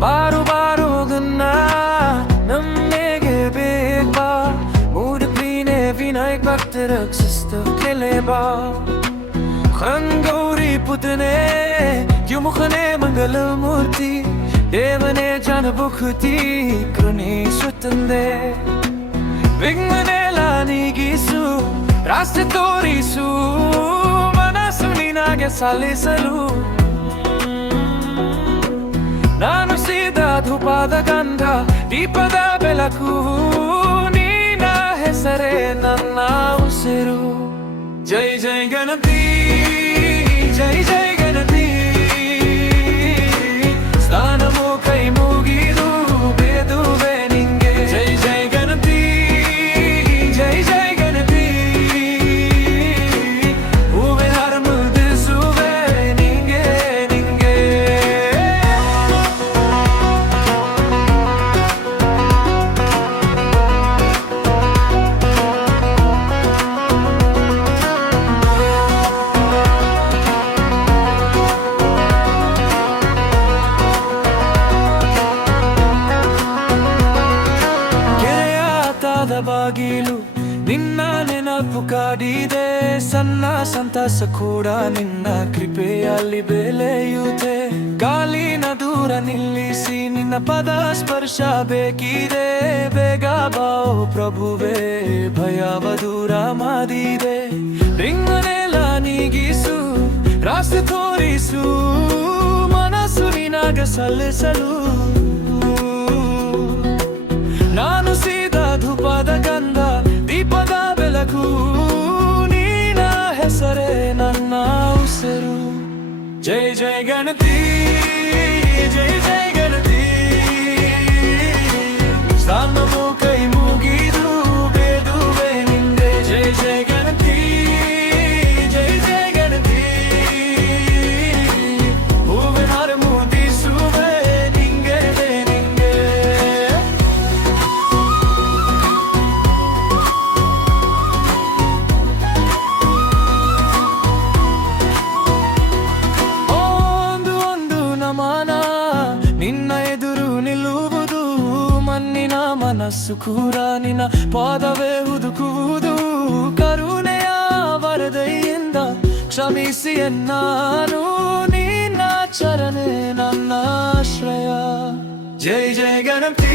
ಬಾರು ಬಾರು ಗನ್ನ ನಮ್ನೆಗೆ ಬೇಗ ಬಾ ಮೂಡುಪ್ಲೀನೆ ವಿನಾಯಕ್ ಭಕ್ತ ರಕ್ಷಿಸ್ತ ಕೆಲೆ ಬಾ ಗೌರಿ ಪುತನೆ ಯುಮುಖನೆ ಮಂಗಲ ಮೂರ್ತಿ ದೇವನೇ ಜನಬುಖುತಿ ಕರುಣಿಸುತ್ತಂದೆ ವಿಘ್ನೆಲ್ಲ ನೀಗಿಸು ರಾಸ್ತೆ ತೋರಿಸು ಮನಸ್ಸು ನಿನಗೆ ಸಲ್ಲಿಸಲು ನಾನು ಸೀದಾ ಧೂಪದ ಗಂಧ ದೀಪದ ಬೆಳಕು ನೀನ ಹೆಸರೇ ನನ್ನ ಉಸಿರು ಜೈ ಜೈ ಗಣಪತಿ ಜೈ ಜೈ ಗಣಪತಿ ಸ್ನಾನಮು ಕೈ ಮುಗಿದು ಬೇದುವೆ ನಿಂಗೆ ಜೈ ಜೈ ಗಣಪತಿ ಜೈ ಜೈ ಗಣಪತಿ ಹೂವಿನ ಹಾರ ಮುಡಿಸುವೆ ನಿಂಗೆ ನಿಂಗೆ ಬಾಗಿಲು ನಿನ್ನ ನೆನಪು ಕಾಡಿದೆ ಸಣ್ಣ ಸಂತಸ ಕೂಡ ನಿನ್ನ ಕೃಪೆಯಲ್ಲಿ ಬೆಳೆಯುತ್ತೆ ಗಾಲಿನ ದೂರ ನಿಲ್ಲಿಸಿ ನಿನ್ನ ಪದ ಸ್ಪರ್ಶ ಬೇಕಿದೆ ಬೇಗ ಬಾವು ಪ್ರಭುವೇ ಭಯವ ದೂರ ಮಾಡಿದೆ ರಿಂಗನೆಲ್ಲ ನೀಗಿಸು ರಾಸ್ತೆ ತೋರಿಸು ಮನಸ್ಸು ನಿನಗೆ ಸಲ್ಲಿಸಲು ನಾನು ಸೀದಾ ಧೂಪದ ಗಂಧ ದೀಪದ ಬೆಳಕು ನೀನ ಹೆಸರೇ ನನ್ನ ಉಸಿರು ಜೈ ಜೈ ಗಣಪತಿ ಜೈ ಜೈ ಗಣಪತಿ ಸ್ನಾನಮು ಕೈ ಮುಗಿದು ಬೇದುವೆ ನಿಂದೆ ಜೈ ಜೈ ಗಣಪತಿ ಜೈ ಜೈ ಗಣಪತಿ ಹೂವಿನ ಹಾರ ಮುಡಿಸುವೆ ನಿಂಗೆ ನಿಂಗೆ ನಿನ್ನ ಎದುರು ನಿಲ್ಲುವುದು ಮಣ್ಣಿನ ಮನಸ್ಸು ಕೂಡ ನಿನ್ನ ಪಾದವೇ ಹುದುಕುವುದು ಕರುಣೆಯ ವರದೆಯಿಂದ ಕ್ಷಮಿಸಿ ನಾನು ನಿನ್ನ ಚರಣೆ ನನ್ನ ಆಶ್ರಯ ಜೈ ಜೈ ಗಣಪತಿ